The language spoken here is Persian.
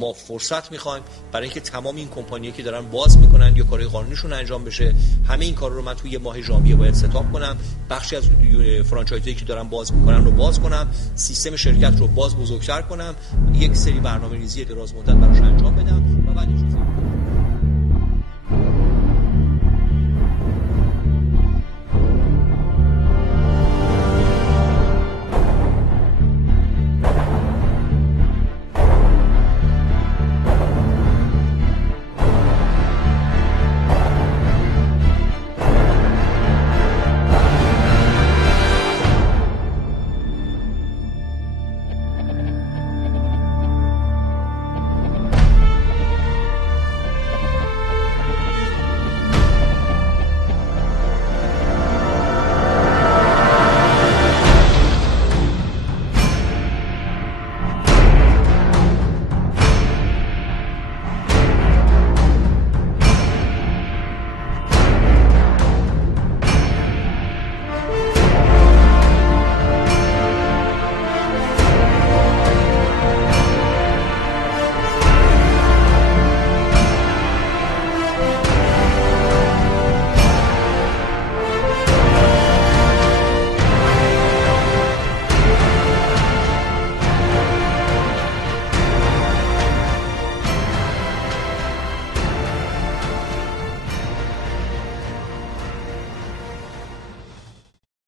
ما فرصت میخوایم برای اینکه تمام این کمپانی‌ها که دارن باز میکنن یا کارهای قانونیشون انجام بشه، همه این کارا رو من توی ماه ژانویه باید ستاپ کنم. بخشی از فرانچایزی که دارن باز میکنن رو باز کنم، سیستم شرکت رو باز بزرگتر کنم، یک سری برنامه‌ریزی دراز مدت براش انجام بدم و بعد